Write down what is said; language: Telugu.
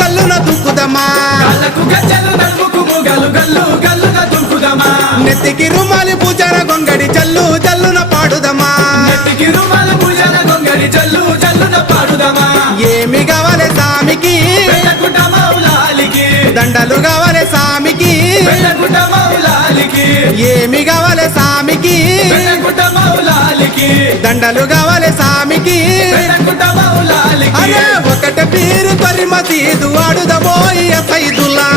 గల్లున దుక్కుదమా నెత్తికి రుమాలి పూజన గొంగడి జల్లు జల్లున పాడుదమా ఏమి కావాలి సామికి దండలు కావాలి సామికి ఏమి కావాలి సామికి దండలు కావాలి సామికి అరే ఒకటి పీరు పరి మసీదు ఆడుదమోయ సైదుల్లా